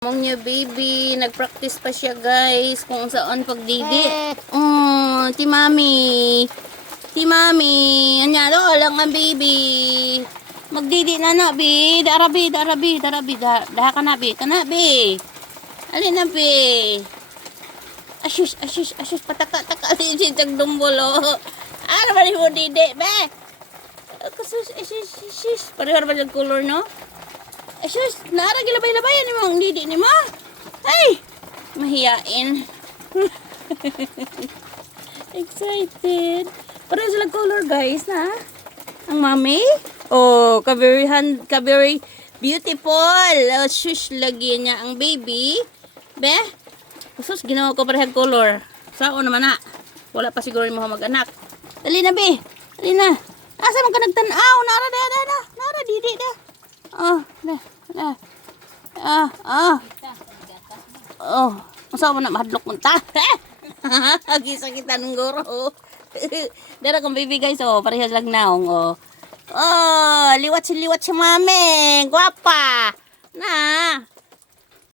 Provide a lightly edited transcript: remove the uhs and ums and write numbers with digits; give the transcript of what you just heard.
Mong niya baby, nagpractice pa siya guys kung saan pagdidi. Ti mami. Ti mami, anya do lang ang baby. Magdidi na na bi, darabi. Daha ka na bi, alin na bi. Asyus, pataka alin si tagdumbolo. Ano ba ni mo didi, be? Asyus, pareho ba yung color no? Asyos, naara gilabay-labayan ni mong didi ni ma. Ay, mahiyain. Excited. Pareho sila color guys na. Ang mami. Oh, ka-very beautiful. Oh, shush, lagi niya ang baby. Be? Sus, ginawa ko parehag color. Sao naman na. Wala pa siguro yung mga mag-anak. Dali na, be. Dali na. Asa mo ka nagtanaw? Nara, didi da. Oh, Oh, masa mo na mahadlok mo ta? Gisa kita ng guro. Dara kong baby guys, oh, parehas lang naong, oh. Oh, liwat si mami. Guwapa. Na.